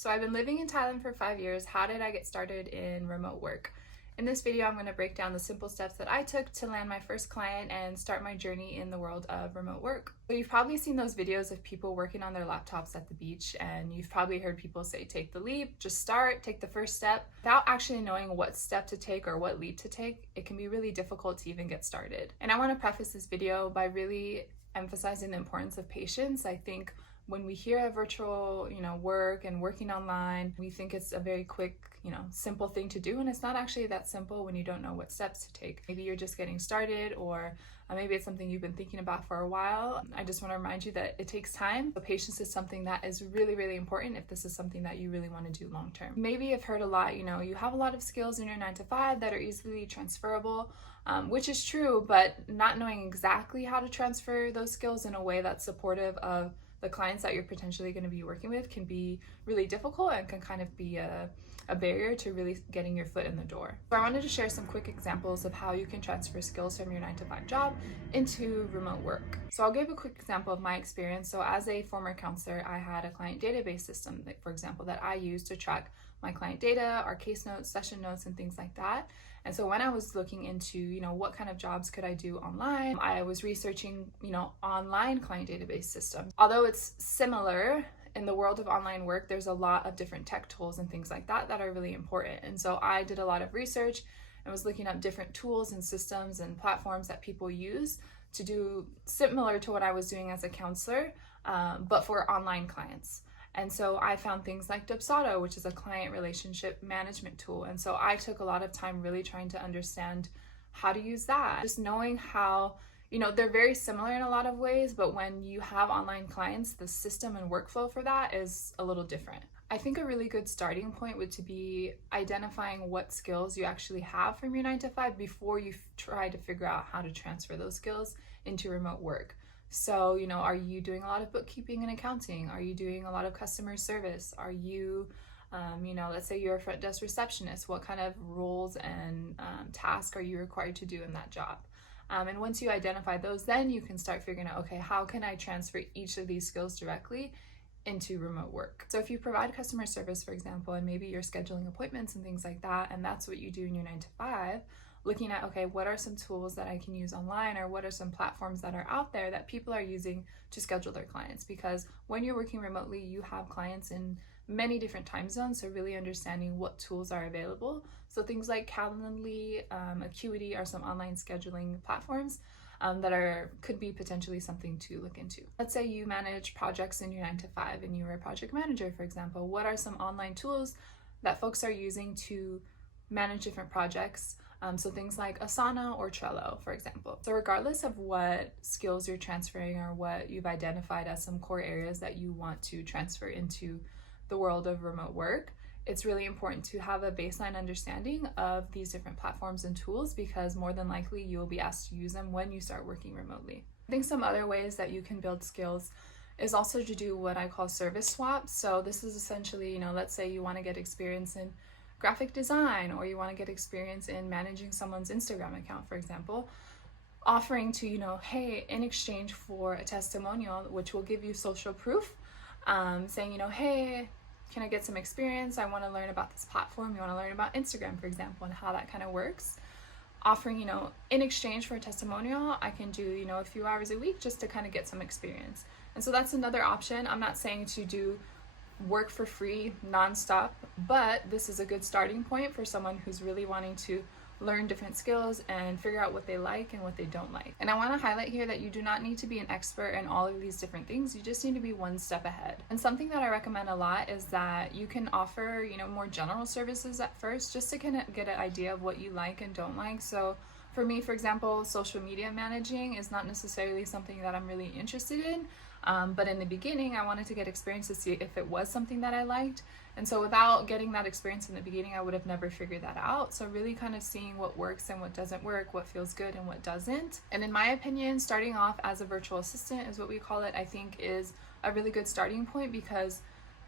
So I've been living in Thailand for 5 years. How did I get started in remote work? In this video, I'm going to break down the simple steps that I took to land my first client and start my journey in the world of remote work. So you've probably seen those videos of people working on their laptops at the beach, and you've probably heard people say, take the leap, just start, take the first step. Without actually knowing what step to take or what leap to take, it can be really difficult to even get started. And I want to preface this video by really emphasizing the importance of patience. I think when we hear of virtual, work and working online, we think it's a very quick, simple thing to do, and it's not actually that simple when you don't know what steps to take. Maybe you're just getting started, or maybe it's something you've been thinking about for a while. I just want to remind you that it takes time. So patience is something that is really, really important if this is something that you really want to do long term. Maybe you've heard a lot, you have a lot of skills in your 9-to-5 that are easily transferable, which is true, but not knowing exactly how to transfer those skills in a way that's supportive of the clients that you're potentially going to be working with can be really difficult and can kind of be a barrier to really getting your foot in the door. So I wanted to share some quick examples of how you can transfer skills from your 9-to-5 job into remote work. So I'll give a quick example of my experience. So as a former counselor, I had a client database system, for example, that I used to track my client data, our case notes, session notes, and things like that. And so when I was looking into, what kind of jobs could I do online, I was researching, online client database systems. Although it's similar in the world of online work, there's a lot of different tech tools and things like that that are really important. And so I did a lot of research and was looking up different tools and systems and platforms that people use to do similar to what I was doing as a counselor, but for online clients. And so I found things like Dubsado, which is a client relationship management tool. And so I took a lot of time really trying to understand how to use that. Just knowing how, they're very similar in a lot of ways, but when you have online clients, the system and workflow for that is a little different. I think a really good starting point would to be identifying what skills you actually have from your 9-to-5 before you try to figure out how to transfer those skills into remote work. So, are you doing a lot of bookkeeping and accounting? Are you doing a lot of customer service? Are you, let's say you're a front desk receptionist, what kind of roles and tasks are you required to do in that job? And once you identify those, then you can start figuring out, okay, how can I transfer each of these skills directly into remote work? So if you provide customer service, for example, and maybe you're scheduling appointments and things like that, and that's what you do in your 9-to-5, looking at, okay, what are some tools that I can use online, or what are some platforms that are out there that people are using to schedule their clients? Because when you're working remotely, you have clients in many different time zones, so really understanding what tools are available. So things like Calendly, Acuity are some online scheduling platforms that could be potentially something to look into. Let's say you manage projects in your 9-to-5 and you're a project manager, for example. What are some online tools that folks are using to manage different projects? So things like Asana or Trello, for example. So regardless of what skills you're transferring or what you've identified as some core areas that you want to transfer into the world of remote work, it's really important to have a baseline understanding of these different platforms and tools, because more than likely you will be asked to use them when you start working remotely. I think some other ways that you can build skills is also to do what I call service swaps. So this is essentially, let's say you want to get experience in graphic design, or you want to get experience in managing someone's Instagram account, for example, offering to, hey, in exchange for a testimonial, which will give you social proof, saying, hey, can I get some experience? I want to learn about this platform. You want to learn about Instagram, for example, and how that kind of works. Offering, in exchange for a testimonial, I can do, a few hours a week just to kind of get some experience. And so that's another option. I'm not saying to do work for free nonstop, but this is a good starting point for someone who's really wanting to learn different skills and figure out what they like and what they don't like. And I want to highlight here that you do not need to be an expert in all of these different things. You just need to be one step ahead. And something that I recommend a lot is that you can offer, more general services at first, just to kind of get an idea of what you like and don't like. So for me, for example, social media managing is not necessarily something that I'm really interested in. But in the beginning, I wanted to get experience to see if it was something that I liked. And so without getting that experience in the beginning, I would have never figured that out. So really kind of seeing what works and what doesn't work, what feels good and what doesn't. And in my opinion, starting off as a virtual assistant is what we call it, I think is a really good starting point, because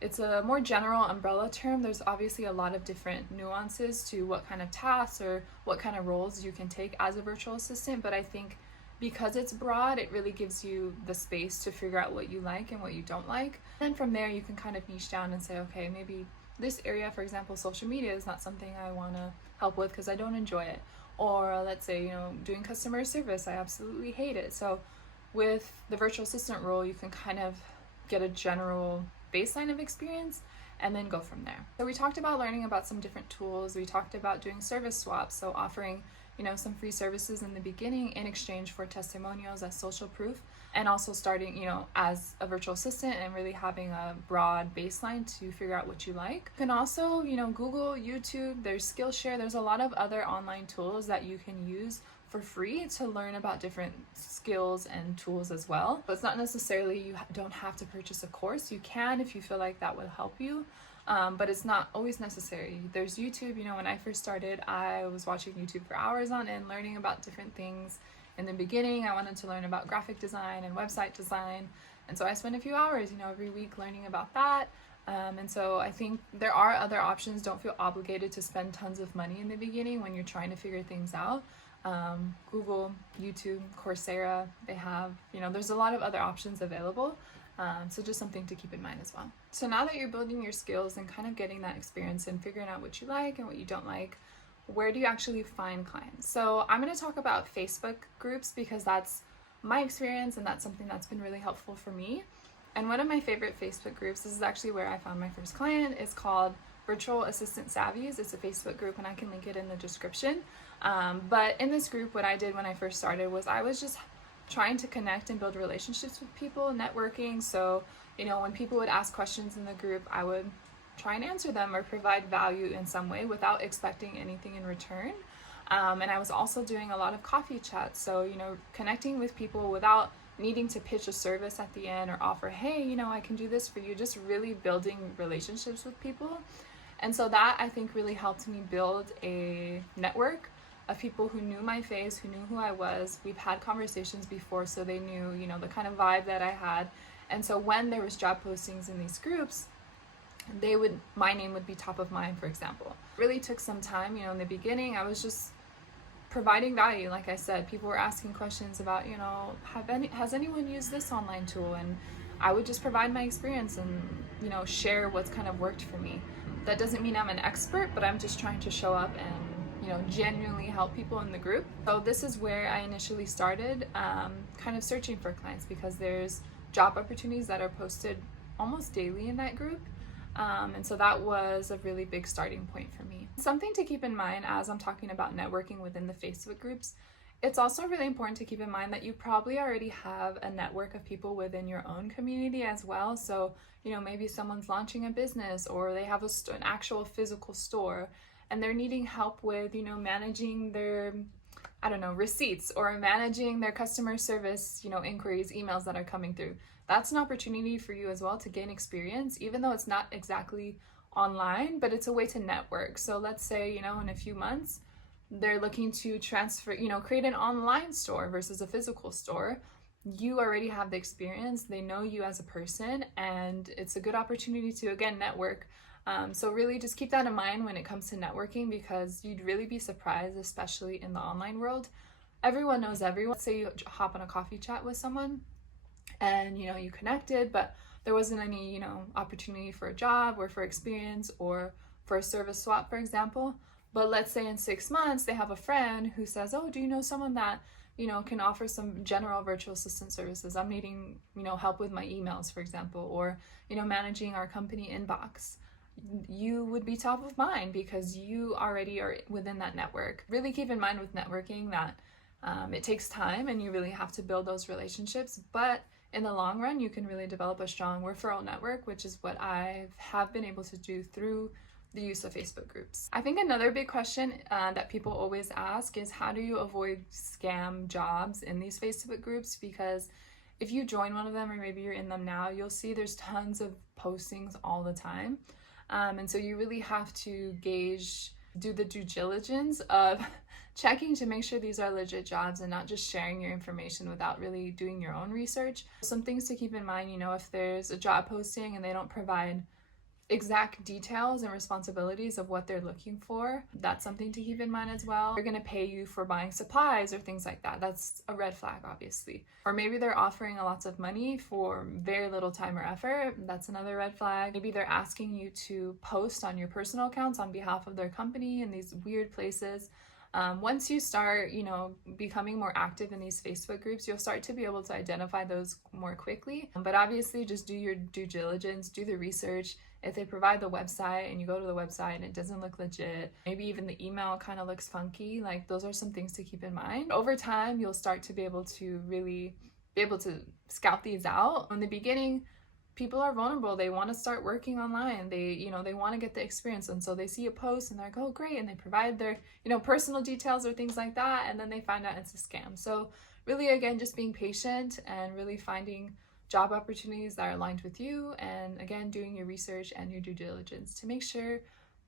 it's a more general umbrella term. There's obviously a lot of different nuances to what kind of tasks or what kind of roles you can take as a virtual assistant, but I think because it's broad, it really gives you the space to figure out what you like and what you don't like. Then from there, you can kind of niche down and say, okay, maybe this area, for example, social media, is not something I want to help with because I don't enjoy it. Or let's say, doing customer service, I absolutely hate it. So with the virtual assistant role, you can kind of get a general baseline of experience and then go from there. So we talked about learning about some different tools. We talked about doing service swaps, so offering some free services in the beginning in exchange for testimonials as social proof, and also starting as a virtual assistant and really having a broad baseline to figure out what you like. You can also Google, YouTube, there's Skillshare, there's a lot of other online tools that you can use for free to learn about different skills and tools as well. But it's not necessarily, you don't have to purchase a course. You can if you feel like that will help you. But it's not always necessary. There's YouTube. When I first started, I was watching YouTube for hours on end, learning about different things. In the beginning, I wanted to learn about graphic design and website design. And so I spent a few hours, every week learning about that. And so I think there are other options. Don't feel obligated to spend tons of money in the beginning when you're trying to figure things out. Google, YouTube, Coursera, they have, there's a lot of other options available. So just something to keep in mind as well. So now that you're building your skills and kind of getting that experience and figuring out what you like and what you don't like, where do you actually find clients? So I'm going to talk about Facebook groups because that's my experience and that's something that's been really helpful for me. And one of my favorite Facebook groups, this is actually where I found my first client, is called Virtual Assistant Savvies. It's a Facebook group and I can link it in the description. But in this group, what I did when I first started was I was just trying to connect and build relationships with people, networking. So, when people would ask questions in the group, I would try and answer them or provide value in some way without expecting anything in return. And I was also doing a lot of coffee chats. So, connecting with people without needing to pitch a service at the end or offer, hey, I can do this for you, just really building relationships with people. And so that, I think, really helped me build a network of people who knew my face, who knew who I was. We've had conversations before, so they knew, the kind of vibe that I had. And so when there was job postings in these groups, my name would be top of mind, for example. It really took some time, in the beginning. I was just providing value. Like I said, people were asking questions about, has anyone used this online tool? And I would just provide my experience and, share what's kind of worked for me. That doesn't mean I'm an expert, but I'm just trying to show up and genuinely help people in the group. So this is where I initially started kind of searching for clients, because there's job opportunities that are posted almost daily in that group. And so that was a really big starting point for me. Something to keep in mind as I'm talking about networking within the Facebook groups, it's also really important to keep in mind that you probably already have a network of people within your own community as well. So, maybe someone's launching a business or they have an actual physical store, and they're needing help with, managing their, receipts, or managing their customer service, inquiries, emails that are coming through. That's an opportunity for you as well to gain experience, even though it's not exactly online, but it's a way to network. So let's say, in a few months, they're looking to transfer, create an online store versus a physical store. You already have the experience, they know you as a person, and it's a good opportunity to, again, network. So really just keep that in mind when it comes to networking, because you'd really be surprised, especially in the online world. Everyone knows everyone. Say you hop on a coffee chat with someone and, you connected, but there wasn't any, opportunity for a job or for experience or for a service swap, for example. But let's say in 6 months, they have a friend who says, oh, do you know someone that, can offer some general virtual assistant services? I'm needing, help with my emails, for example, or, managing our company inbox. You would be top of mind because you already are within that network. Really keep in mind with networking that it takes time and you really have to build those relationships, but in the long run, you can really develop a strong referral network, which is what I have been able to do through the use of Facebook groups. I think another big question that people always ask is, how do you avoid scam jobs in these Facebook groups? Because if you join one of them, or maybe you're in them now, you'll see there's tons of postings all the time. And so you really have to do the due diligence of checking to make sure these are legit jobs and not just sharing your information without really doing your own research. Some things to keep in mind, if there's a job posting and they don't provide exact details and responsibilities of what they're looking for, that's something to keep in mind as well. They're going to pay you for buying supplies or things like that. That's a red flag, obviously. Or maybe they're offering lots of money for very little time or effort. That's another red flag. Maybe they're asking you to post on your personal accounts on behalf of their company in these weird places. Once you start, becoming more active in these Facebook groups, you'll start to be able to identify those more quickly. But obviously, just do your due diligence, do the research. If they provide the website and you go to the website and it doesn't look legit, maybe even the email kind of looks funky, like those are some things to keep in mind. Over time, you'll start to be able to really be able to scout these out. In the beginning, people are vulnerable. They want to start working online. They want to get the experience. And so they see a post and they're like, oh, great. And they provide their, personal details or things like that. And then they find out it's a scam. So really, again, just being patient and really finding job opportunities that are aligned with you. And again, doing your research and your due diligence to make sure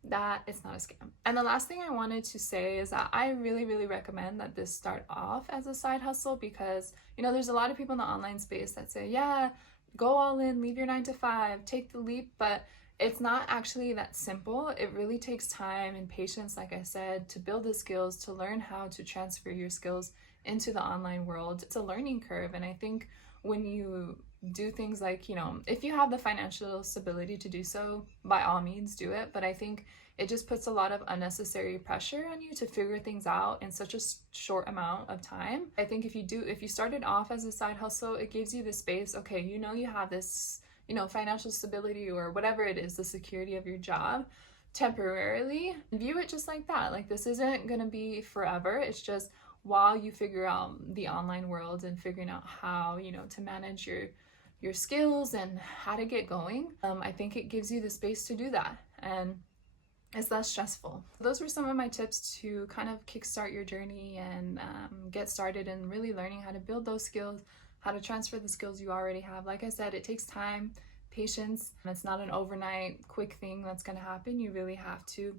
that it's not a scam. And the last thing I wanted to say is that I really, really recommend that this start off as a side hustle because, there's a lot of people in the online space that say, yeah, go all in, leave your 9-to-5, take the leap, but it's not actually that simple. It really takes time and patience, like I said, to build the skills, to learn how to transfer your skills into the online world. It's a learning curve. And I think when you do things like, if you have the financial stability to do so, by all means do it. But I think it just puts a lot of unnecessary pressure on you to figure things out in such a short amount of time. I think if you started off as a side hustle, it gives you the space, okay, you have this, financial stability or whatever it is, the security of your job temporarily. View it just like that. Like this isn't going to be forever. It's just while you figure out the online world and figuring out how, to manage your skills and how to get going. I think it gives you the space to do that. And it's less stressful. Those were some of my tips to kind of kickstart your journey and get started in really learning how to build those skills, how to transfer the skills you already have. Like I said, it takes time, patience, and it's not an overnight quick thing that's going to happen. You really have to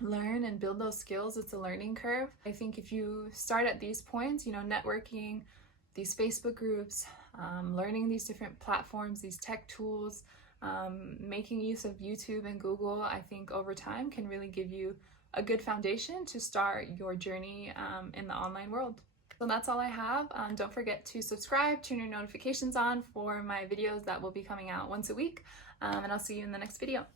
learn and build those skills. It's a learning curve. I think if you start at these points, networking, these Facebook groups, learning these different platforms, these tech tools, making use of YouTube and Google, I think over time can really give you a good foundation to start your journey in the online world. So that's all I have. Don't forget to subscribe, turn your notifications on for my videos that will be coming out once a week, and I'll see you in the next video.